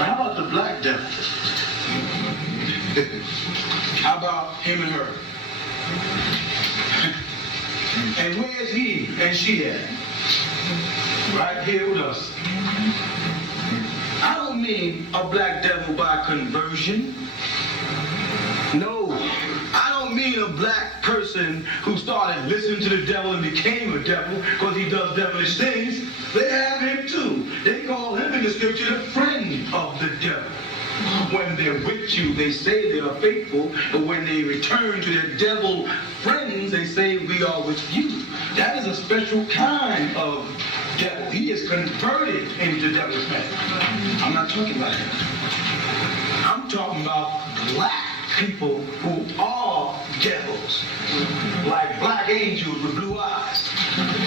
How about the black devil? How about him and her? And where's he and she at? Right here with us. I don't mean a black devil by conversion. No, I don't mean a black person who started listening to the devil and became a devil because he does devilish things. They have him too. They call him in the scripture the friend of the devil. When they're with you, they say they are faithful, but when they return to their devil friends, they say we are with you. That is a special kind of devil. He is converted into devilish man. I'm not talking about him. I'm talking about black people who are devils, like black angels with blue eyes,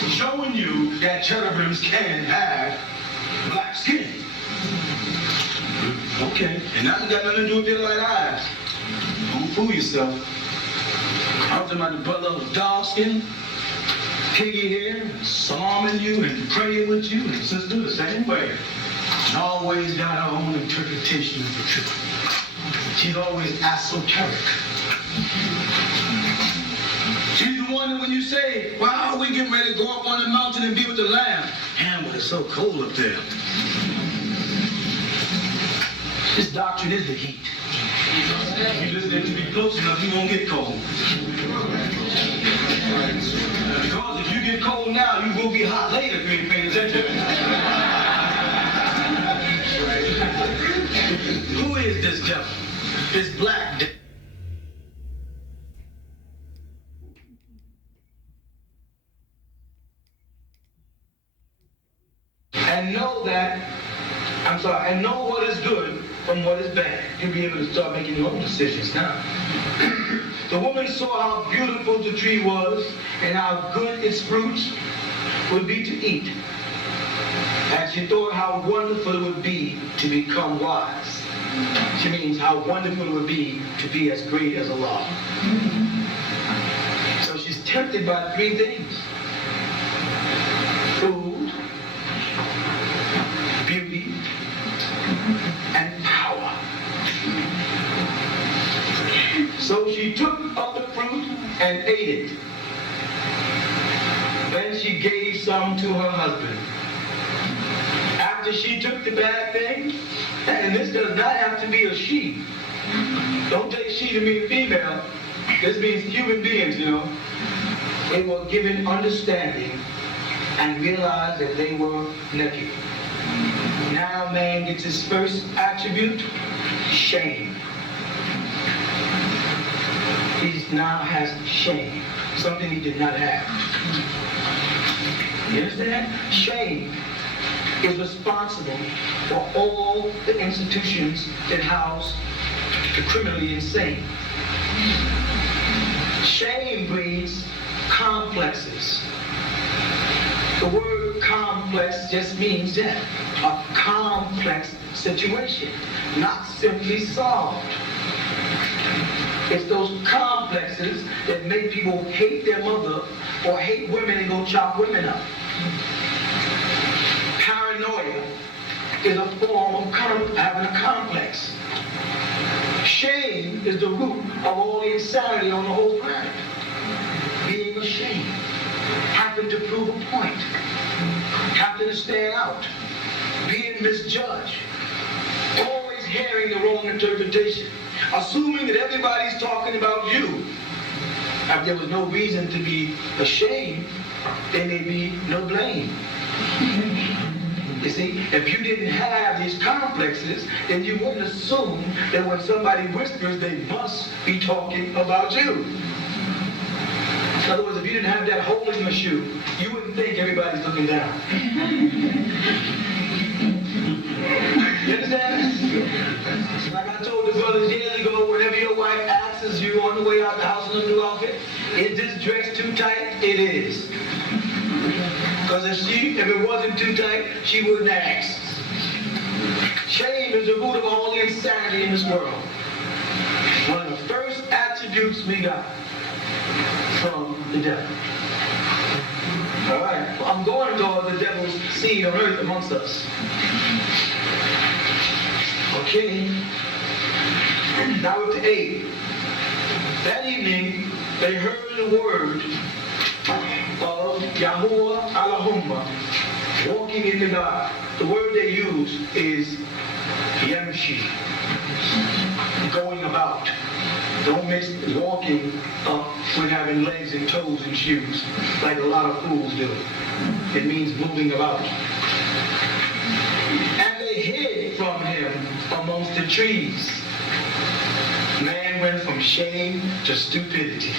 showing you that cherubims can have black skin. Okay, and that got nothing to do with their light eyes. Don't fool yourself. I'm talking about the brother with dark skin, piggy hair, psalming you and praying with you, and sister the same way. And always got her own interpretation of the truth. She's always esoteric. She's the one that when you say, wow, we getting ready to go up on the mountain and be with the Lamb. Man, but it's so cold up there. This doctrine is the heat. If you listen to be close enough, you won't get cold. Because if you get cold now, you will be hot later if you ain't paying attention. Who is this devil? This black devil. And know what is good from what is bad. You'll be able to start making your own decisions now. The woman saw how beautiful the tree was and how good its fruits would be to eat. And she thought how wonderful it would be to become wise. She means how wonderful it would be to be as great as Allah. So she's tempted by three things: food, beauty, and power. So she took of the fruit and ate it. Then she gave some to her husband. After she took the bad thing, and this does not have to be a she. Don't take she to mean female. This means human beings, you know. They were given understanding and realized that they were naked. Now man gets his first attribute, shame. He now has shame, something he did not have. You understand? Shame is responsible for all the institutions that house the criminally insane. Shame breeds complexes. The word complex just means that, a complex situation, not simply solved. It's those complexes that make people hate their mother or hate women and go chop women up. Paranoia is a form of having a complex. Shame is the root of all the insanity on the whole planet. Being ashamed, having to prove a point, having to stand out, being misjudged, always hearing the wrong interpretation, assuming that everybody's talking about you. If there was no reason to be ashamed, there may be no blame. You see, if you didn't have these complexes, then you wouldn't assume that when somebody whispers, they must be talking about you. In other words, if you didn't have that hole in your shoe, you wouldn't think everybody's looking down. You understand? Like I told the brothers years ago, whenever your wife asks you on the way out the house in a new outfit, is this dress too tight? It is. Because if it wasn't too tight, she wouldn't ask. Shame is the root of all the insanity in this world. One of the first attributes we got from the devil. All right, well, I'm going to go the devil's seed on earth amongst us. Kenny. Now with the 8. That evening, they heard the word of Yahuwah Allahumma walking in the garden. The word they use is Yamshi, going about. Don't mix walking up with having legs and toes and shoes, like a lot of fools do. It means moving about. And they hid from him amongst the trees. Man went from shame to stupidity.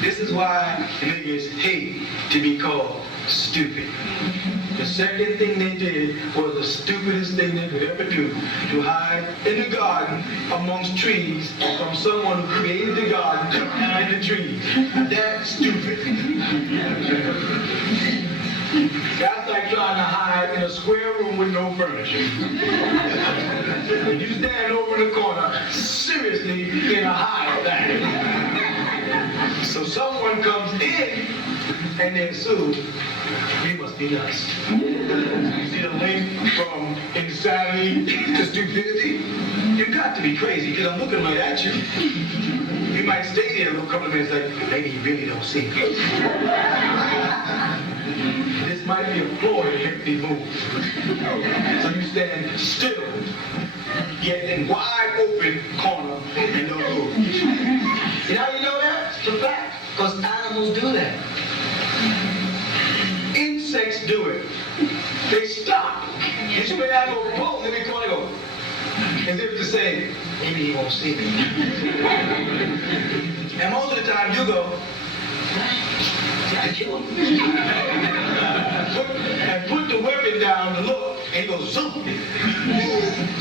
This is why niggas hate to be called stupid. The second thing they did was the stupidest thing they could ever do, to hide in the garden amongst trees from someone who created the garden and the trees. That's stupid. That's like trying to hide in a square room with no furniture. And you stand over in the corner, seriously in a hide bag. So someone comes in and they assume, you must be nuts. You see the link from insanity to stupidity? You've got to be crazy, because I'm looking right at you. You might stay there a little couple of minutes like, maybe you really don't see me. This might be a ploy to make me move. So you stand still, get in wide open corner, and don't move. You know how you know that? It's a fact. Because animals do that. Insects do it. They stop. You see when I go, boom, then they go, as if to say, maybe he won't see me. And most of the time you go, I kill him. And put the weapon down to look, and he goes, zoom.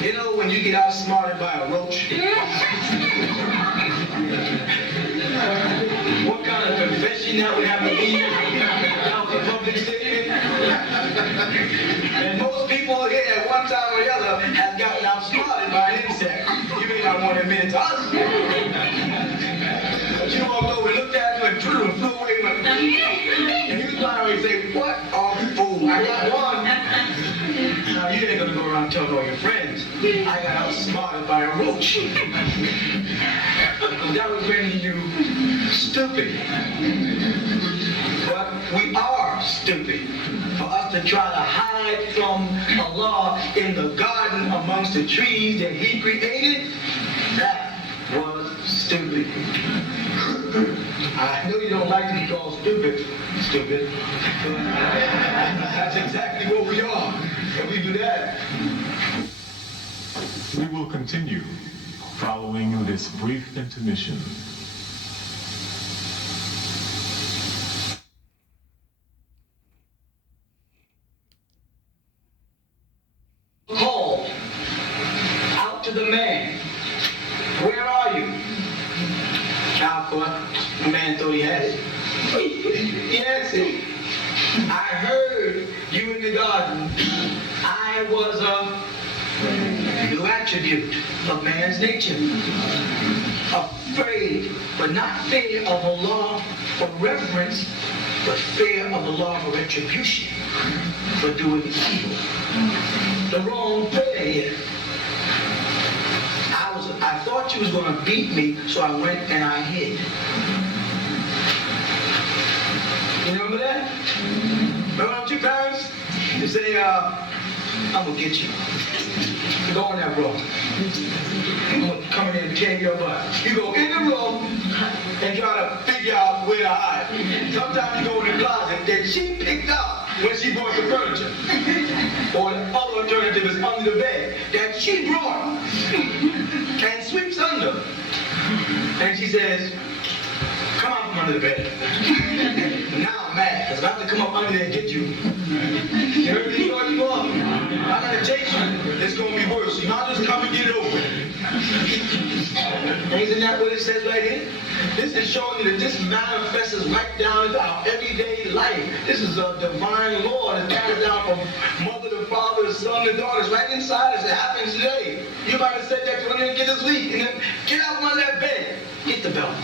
You know when you get outsmarted by a roach? What kind of confession that would have to be out the public statement? And most people here at one time or the other have gotten outsmarted by an insect. You may not want to admit it to us. But you walked over and looked at him and flew away with him. And you finally say, what? Oh, fool, I got one. Now you ain't gonna go around telling all your friends, I got outsmarted by a roach. That was making you stupid. But we are stupid. For us to try to hide from Allah in the garden amongst the trees that He created, that was stupid. I know you don't like to be called stupid. That's exactly what we are. And we do that. We will continue following this brief intermission. Call out to the man. Where are you? Now, of course, the man thought he had it. He answered, I heard you in the garden. I was a new attribute of man's nature. Afraid, but not fear of Allah for reverence, but fear of Allah for retribution for doing evil. The wrong prayer here. I thought you was going to beat me, so I went and I hid. You remember that? Remember them two parents? They say, I'm going to get you. Go in that room. I'm going to come in and kick your butt. You go in the room and try to figure out where to hide. Sometimes you go in the closet that she picked up when she brought the furniture. Or the other alternative is under the bed that she brought and sweeps under. And she says, come out from under the bed. Now I'm mad, because I have to come up under there and get you. You heard me thought you up? I'm going to take you. It's going to be worse. You might just come and get it over. Isn't that what it says right here? This is showing you that this manifests right down into our everyday life. This is a divine law that carries down from mother to father to son to daughter. It's right inside us. It happens today. You might have said that to one get this week, and then get out from under that bed. Get the belt.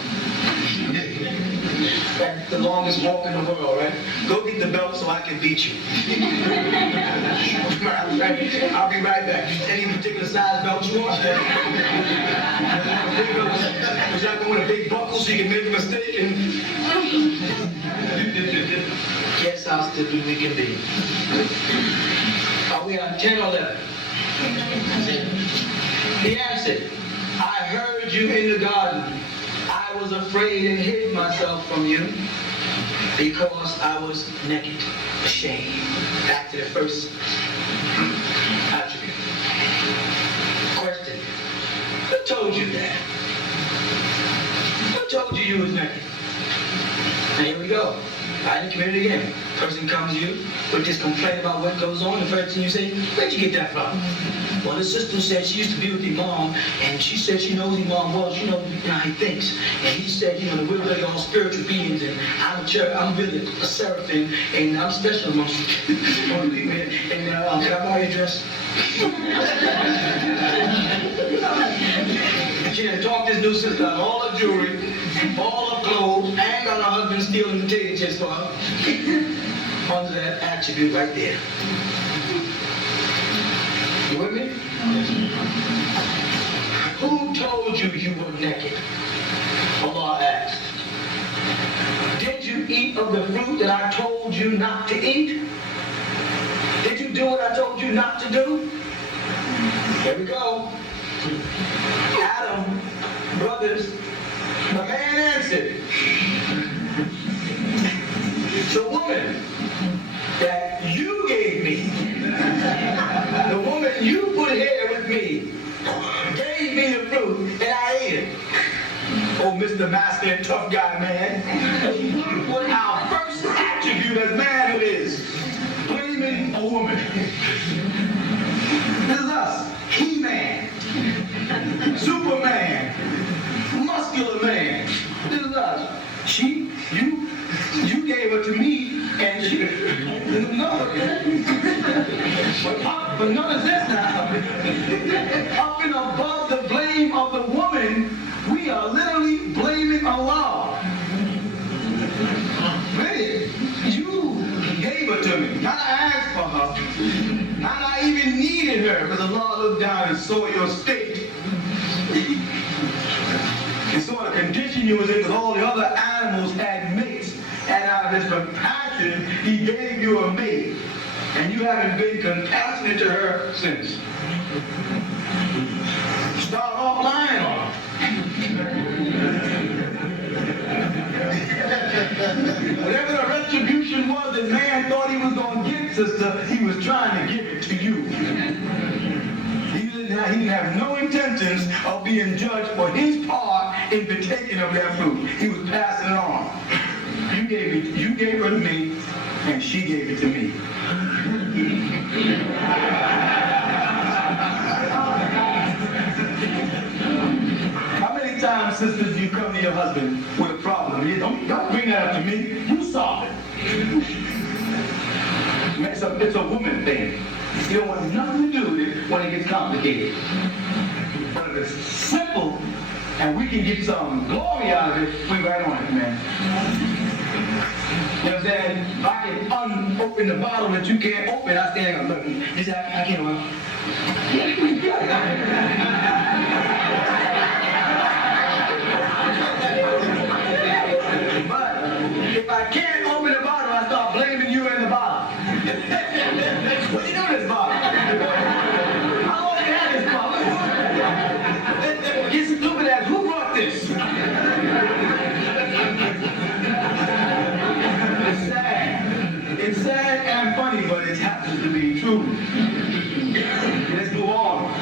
The longest walk in the world, right? Go get the belt so I can beat you. I'll be right back. Any particular size belt you want? Would y'all go with a big buckle so you can make a mistake and... Guess how stupid we can be. Are we on 10 or 11? He answered, I heard you in the garden. I was afraid and hid myself from you because I was naked, ashamed. Back to the first attribute. Question. Who told you that? Who told you you was naked? And here we go. Right in the community again. Person comes to you with this complaint about what goes on. The first thing you say, where'd you get that from? Well, the sister said she used to be with Imam, and she said she knows Imam well. She knows how he thinks. And he said, you know, we're really all spiritual beings, and I'm really a seraphim, and I'm special amongst you. And can I buy your dress? She had talked this new sister out all her jewelry, all her clothes, and got her husband stealing potato chips for her. Under that attribute right there. You with me? Who told you you were naked? Allah asked. Did you eat of the fruit that I told you not to eat? Did you do what I told you not to do? Here we go. Adam, brothers, the man answered. The woman that you gave me, the woman you put here with me, gave me the fruit and I ate it. Oh, Mr. Master and tough guy, man. What our first attribute as manhood is, blaming a woman. This is us, He-Man, Superman, muscular man. This is us. You gave her to me, and she, no. But notice this now. Up and above the blame of the woman, we are literally blaming Allah. Man, you gave her to me. Not I asked for her. Not I even needed her, because Allah looked down and saw your state. He saw the condition you was in, because all the other animals had mates. And out of his compassion, he gave you a mate. And you haven't been compassionate to her since. Start off lying on her. Whatever the retribution was that man thought he was going to get, sister, he was trying to give it to you. He didn't have no intentions of being judged for his part in the taking of that fruit. He was passing it on. You gave her to me, and she gave it to me. How many times, sisters, do you come to your husband with a problem? Don't bring that up to me. You solve it. It's a woman thing. You don't want nothing to do with it when it gets complicated. But if it's simple, and we can get some glory out of it, we right on it, man. You know what I'm saying? If I can open the bottle that you can't open, I stand up, look, I can't open. But if I can't open the bottle, I start blaming you in the bottle. What you doing in this bottle? How long have you had this bottle? Get stupid ass, who brought this? It's sad and funny, but it happens to be true. Let's go on.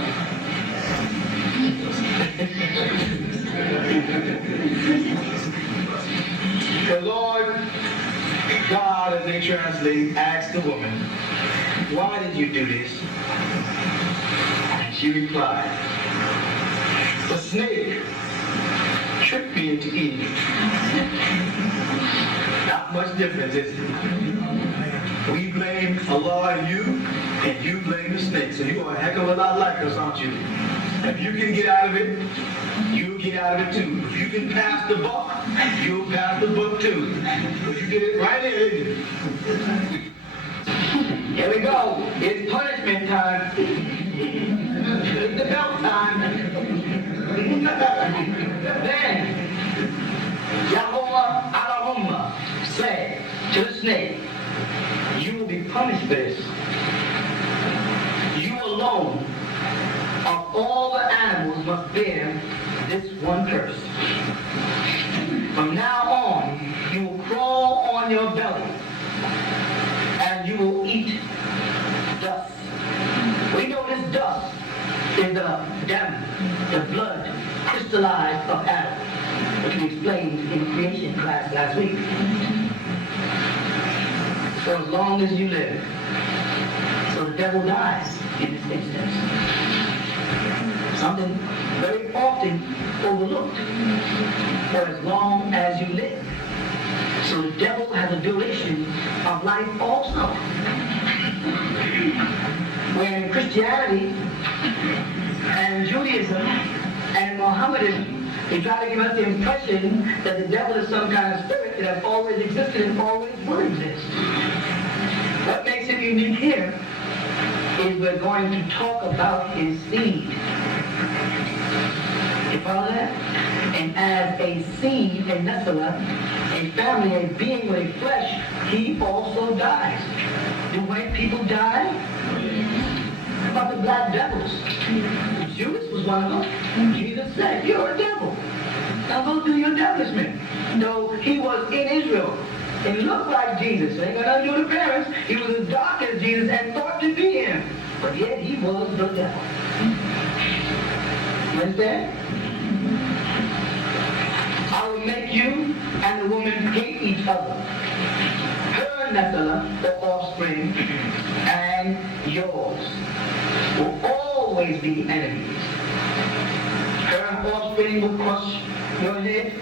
The Lord God, as they translate, asked the woman, why did you do this? And she replied, the snake tricked me into eating it. Not much difference, is it? We blame Allah and you blame the snake. So you are a heck of a lot like us, aren't you? If you can get out of it, you get out of it too. If you can pass the buck, you'll pass the buck too. But you did it right there, didn't you? Here we go. It's punishment time. It's the belt time. Then, Yahweh Allahumma said to the snake, you will be punished for this. You alone of all the animals must bear this one curse. From now on, you will crawl on your belly and you will eat dust. We know this dust is the damn, the blood crystallized of Adam, which we explained in creation class last week. For as long as you live, so the devil dies in this instance. Something very often overlooked. For as long as you live. So the devil has a duration of life also. When in Christianity and Judaism and Mohammedanism, they try to give us the impression that the devil is some kind of spirit that has always existed and always will exist. What makes him unique here is we're going to talk about his seed. You follow that? And as a seed, a Nephilim, a family, a being with a flesh, he also dies. Do white people die? How about the black devils? Judas was one of them. Jesus said, you're a devil. Now go do your devilishment. Though he was in Israel and looked like Jesus, ain't got nothing to do with appearance. He was as dark as Jesus and thought to be him. But yet he was the devil. You understand? I will make you and the woman hate each other. Her Nephilim, the offspring, and yours will always be enemies. Her offspring will crush your head,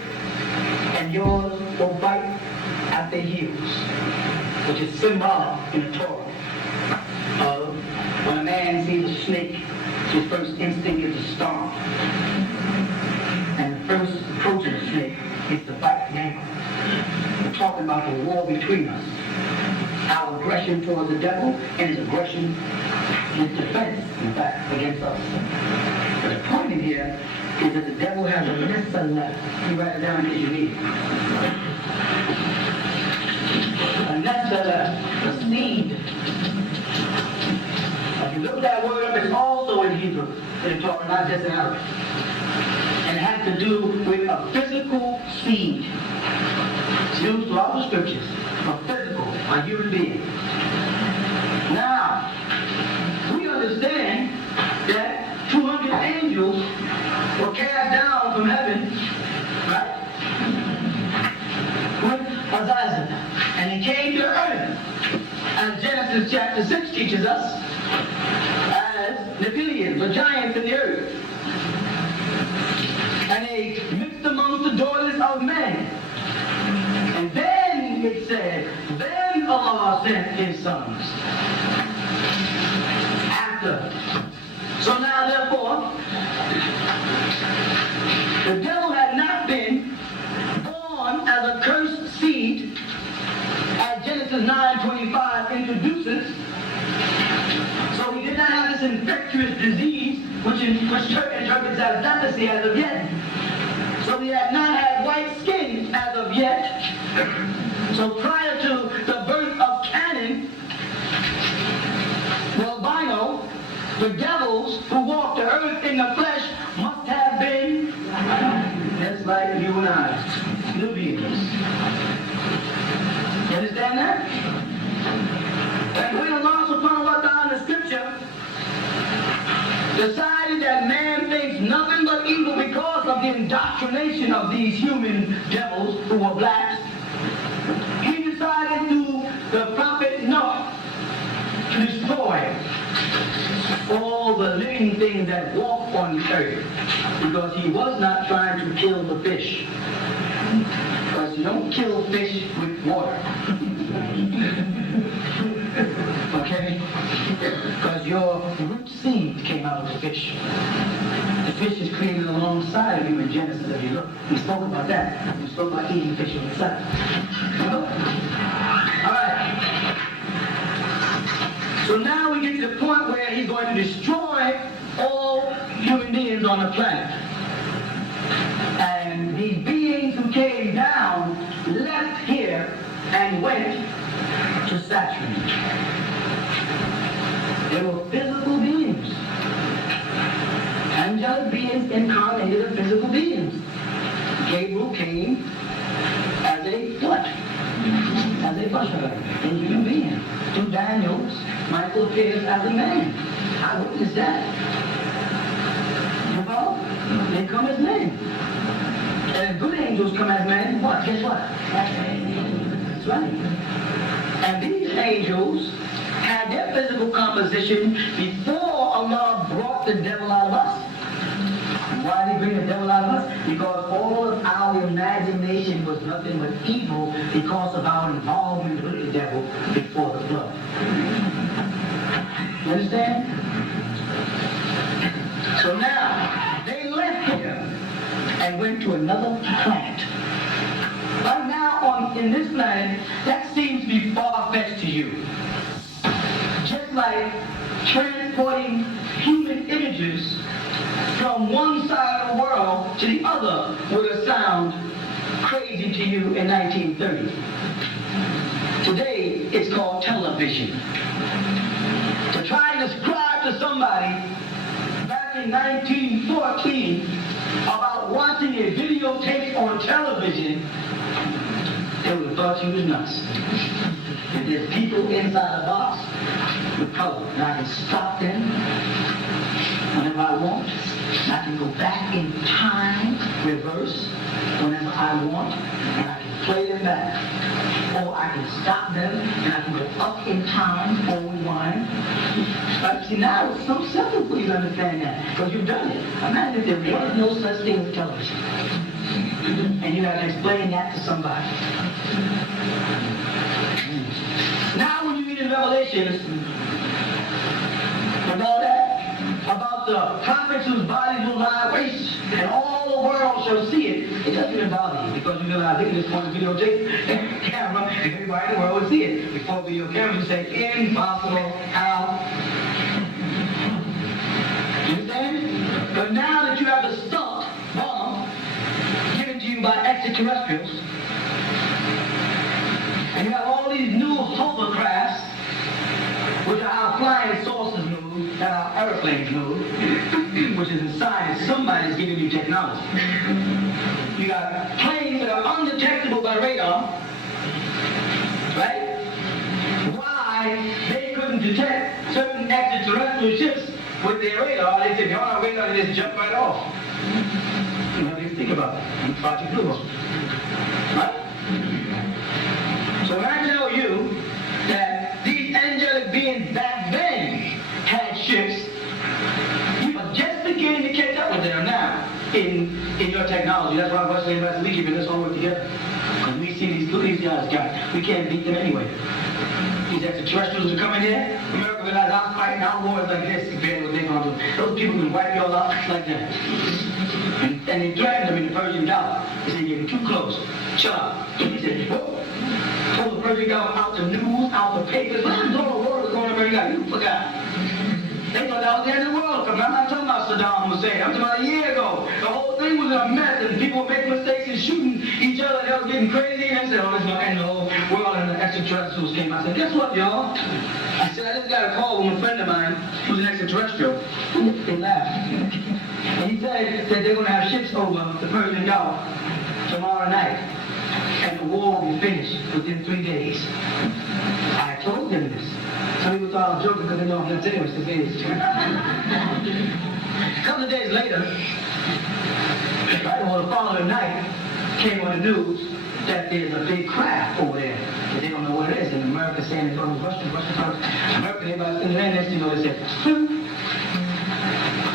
and yours will bite at the heels, which is symbolic in the Torah of when a man sees a snake, his first instinct is to stomp. And the first approach of the snake is to bite the ankle. We're talking about the war between us. Our aggression towards the devil and his aggression, his defense, in fact, against us. But the point in here is that the devil has a Nephilim. You write it down as you need it. A Nephilim, the seed. If you look that word up, it's also in Hebrew, in the Torah, not just in Arabic. And it has to do with a physical seed. It's used throughout the scriptures. A physical, a human being. Now, we understand that 200 angels were cast down from heaven, right? With Azazel. And they came to earth. As Genesis chapter 6 teaches us, as Nephilims, or giants in the earth. And they mixed amongst the daughters of men. And then it said, then Allah sent his sons. After. So now therefore, the devil had not been born as a cursed seed, as Genesis 9:25 introduces. So he did not have this infectious disease, which church interprets as leprosy as of yet. So he had not had white skin as of yet. So prior to the birth of Canaan, the albino, the devils who walked the earth in the flesh must have been just like you and I, Nubians. You understand that? And when Allah subhanahu wa ta'ala in the scripture decided that man thinks nothing but evil because of the indoctrination of these human devils who were blacks, he decided through the prophet Noah to destroy all the living things that walk on the earth, because he was not trying to kill the fish. Because you don't kill fish with water. Okay? Because your root seed came out of the fish. fish is created alongside of you in Genesis if you look. We spoke about that. We spoke about eating fish on the side. All right. So now we get to the point where he's going to destroy all human beings on the planet. And these beings who came down left here and went to Saturn. They were physical beings. Angelic beings incarnated as physical beings. Gabriel came as a what? As a bashar, a human being. Through Daniels, Michael appears as a man. I witnessed that. You follow? They come as men. And if good angels come as men, what? Guess what? That's right. And these angels had their physical composition before Allah brought the devil out of us. Why did he bring the devil out of us? Because all of our imagination was nothing but evil because of our involvement with the devil before the flood. You understand? So now, they left here and went to another planet. Right now, in this planet, that seems to be far-fetched to you. Just like transporting human images from one side of the world to the other would sound crazy to you in 1930. Today, it's called television. To try and describe to somebody back in 1914 about watching a videotape on television, they would have thought you was nuts. If there's people inside a box with color, and I can stop them whenever I want. I can go back in time, reverse, whenever I want, and I can play them back. Or I can stop them, and I can go up in time, or rewind. But see, now it's so simple for you to understand that, because you've done it. Imagine if there was no such thing as television. And you have to explain that to somebody. Now when you read in Revelations, about that, about the prophets whose bodies will lie waste, and all the world shall see it, it doesn't even bother you, because you realize they can just point a videotape, camera, and everybody in the world will see it. Before video cameras, you say, impossible, how? You understand? But now that you have the stunt bomb given to you by extraterrestrials, and you have all these new hovercrafts, which are how flying saucers move, and how airplanes move, which is in science, somebody's giving you technology. You got planes that are undetectable by radar, right? Why they couldn't detect certain extraterrestrial ships with their radar, they said, on our radar, they just jump right off. You know, you think about that. Project Blue Book. Right? So when I tell you that these angelic beings back then had ships, you are just beginning to catch up with them now in your technology. That's why I was saying last week, keeping this all work together. Because we see these guys got, we can't beat them anyway. These extraterrestrials are coming here. America realized I'm fighting our wars like this compared to what they're going to do. Those people can wipe y'all out like that. And they threatened them in the Persian Gulf. They said, you're too close. Shut up. He said, whoa. Told the Persian Gulf out the news, out the papers. All the world was going to Persian Gulf. You forgot. They thought that was the end of the world. I'm not talking about Saddam Hussein. I'm talking about a year ago. The whole thing was a mess, and people were making mistakes and shooting each other. They were getting crazy. And I said, oh, it's going to end the whole world. And the extraterrestrials came. I said, guess what, y'all? I said, I just got a call from a friend of mine who's an extraterrestrial. They laughed. And he said that they're going to have ships over the Persian Gulf tomorrow night. And the war will be finished within 3 days. I told them this. Some people thought I was joking because they know I'm not saying what this is. A couple of days later, right on the following night, came on the news that there's a big craft over there. But they don't know what it is. And America saying it's on Russian. America, everybody's in there, next thing you know, they said,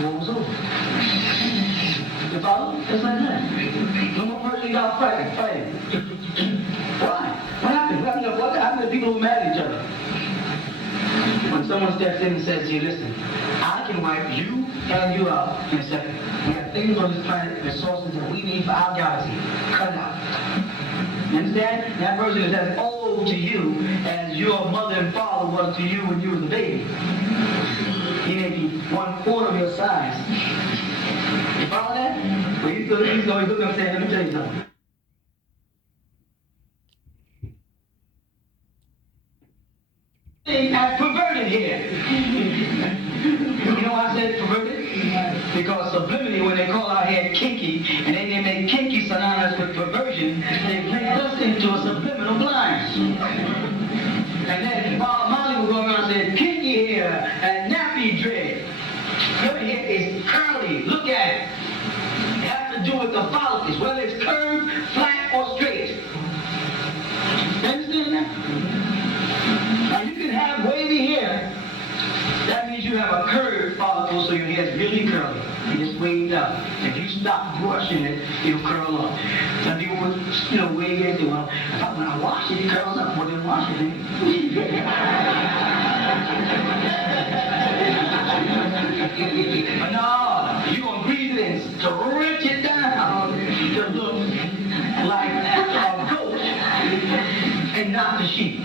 war was over. You follow? Just like that. No more Persian Gulf fighting. Why? What happened? What happened to people who mad at each other? When someone steps in and says to you, listen, I can wipe you tell you out in a second. We have things on this planet, resources that we need for our galaxy. Cut it out. You understand? That person is as old to you as your mother and father was to you when you was a baby. He may be 1/4 of your size. You follow that? Well, he's looking up and saying, let me tell you something. As perverted here. You know why I said perverted? Because subliminally, when they call our head kinky, and then they make kinky synonymous with perversion, they make us into a subliminal blind. And then Bob Marley will go around and say, kinky hair and nappy dread. Your hair is curly. Look at it. It has to do with the follicles, whether it's curved, flat, or straight. You understand that? Now you can have wavy hair. That means you have a curved follicle, so your hair is really curly. You just waved up. If you stop brushing it, it'll curl up. Some people would, wave it and say, well, when I wash it, it curls up. Well, then wash it, then. But no, you're going to breathe it in, stretch it down to look like a goat and not the sheep.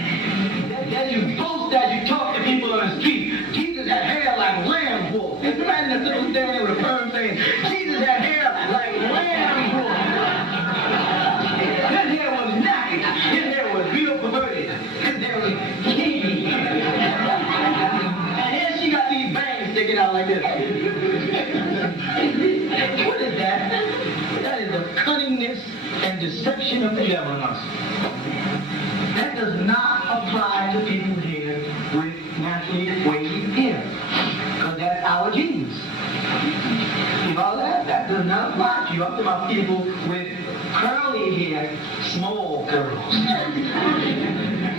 Then you boast as you talk to people on the street. Jesus had hair like lamb wool. It's imagine a little standing with a firm saying, Jesus had hair like lamb wool. His hair was nappy. His hair was real perverted. His hair was kinky. And here she got these bangs sticking out like this. What is that? That is the cunningness and deception of the devil in us. That does not apply to people here with naturally wavy hair, because that's our genes. You know that? That does not apply to you. I'm talking about people with curly hair, small girls.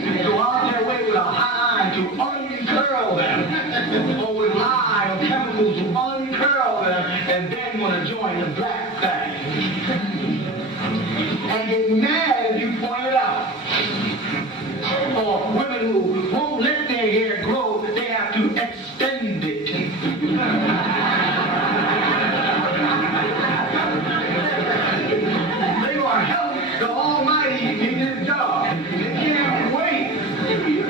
They go out their way with a hot iron to uncurl them, or with lye or chemicals to uncurl them, and then want to join the black thing. And get mad if you point it out. Or women who won't let their hair grow, they have to extend it. They want help the Almighty in His job. They can't wait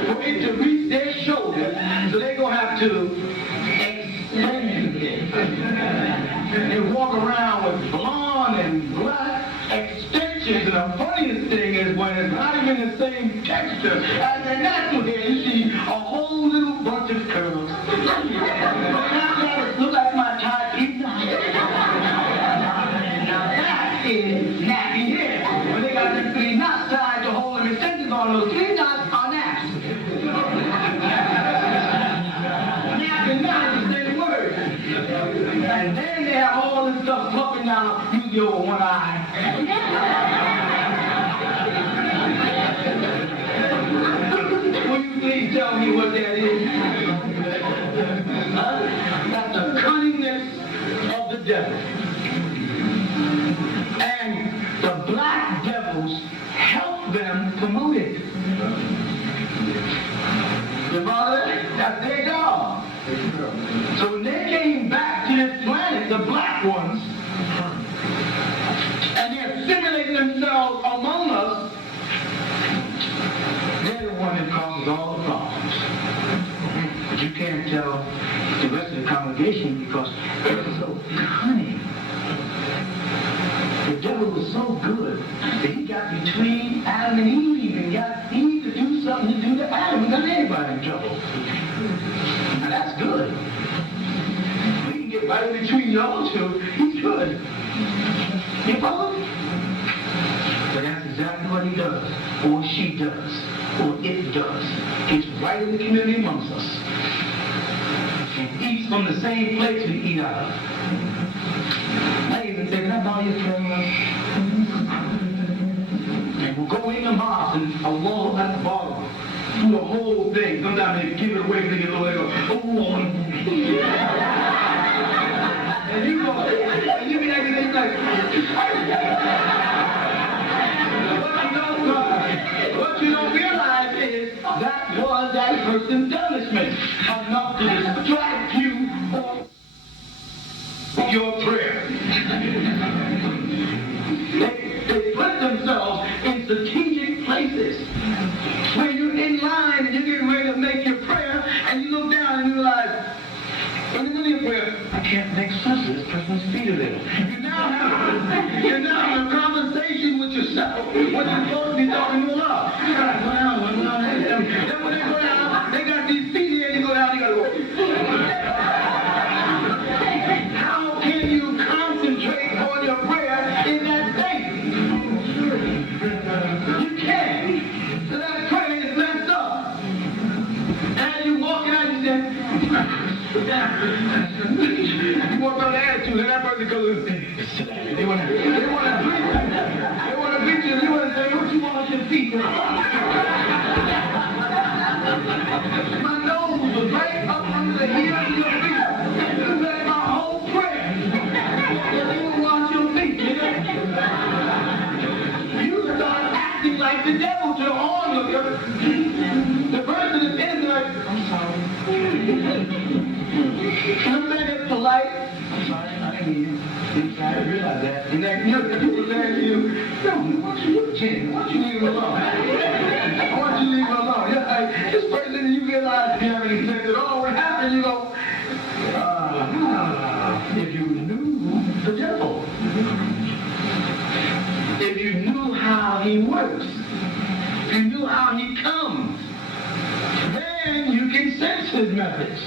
for it to reach their shoulder, so they're going to have to extend it. They walk around with blonde and black extensions, and the funniest thing is when it's not even the same texture as the natural hair, you see a whole little bunch of curls. Look like my tight pizza. Now that is nappy hair. When they got the 3 knots tied to hold them extensions on, those 3 knots are naps. Nap and knot is the same word. And then they have all this stuff fluffing down your one eye. Will you please tell me what that is? That's the cunningness of the devil. And the black devils help them promote it. You follow that? That's their job. So when they came back to this planet, the black ones, and they're assimilating themselves among us, they're the one that causes all the problems. But you can't tell the rest of the congregation because they're so cunning. The devil was so good that he got between Adam and Eve and got Eve to do something to do to Adam and got everybody in trouble. Now that's good. We can get right in between y'all two. He's good. You follow? But that's exactly what he does, or she does, or it does. He's right in the community amongst us. And eats from the same plates we eat out of. I even say, can I borrow your camera? And we'll go in the mosque and Allah at the bottom. Do the whole thing. Sometimes they give it away, they get a little, oh. And you go, and you be acting like, what you don't realize is that was that person's punishment. Enough to distract you or your prayer. They put themselves in strategic places. When you're in line and you're getting ready to make your prayer, and you look down and you realize, in the middle of your prayer, I can't make sense of this person's feet a little. You're now having a conversation with yourself when you're supposed to be talking to Allah. Then when they go down, they got these feet here, and you go down, you gotta go. How can you concentrate on your prayer in that state? You can't. So that prayer is messed up. And you walking out and you say, you walk on the attitude, and that person goes, they want to greet you. They want to greet you. They want to say, what you want on your feet? My nose was right up under the heel of your feet. That's my whole prayer. You wash your feet, you start acting like the devil to the onlooker. The person is in like, I'm sorry. I'm saying it's polite. I'm sorry, I didn't mean you. I didn't realize that. And then people saying to you, no, why don't you look Jenny? Why don't you leave him alone? Why don't you leave him alone? You're like, this person, you realize you haven't any sense at all. What happened? You go, if you knew the devil, if you knew how he works, if you knew how he comes, then you can sense his methods.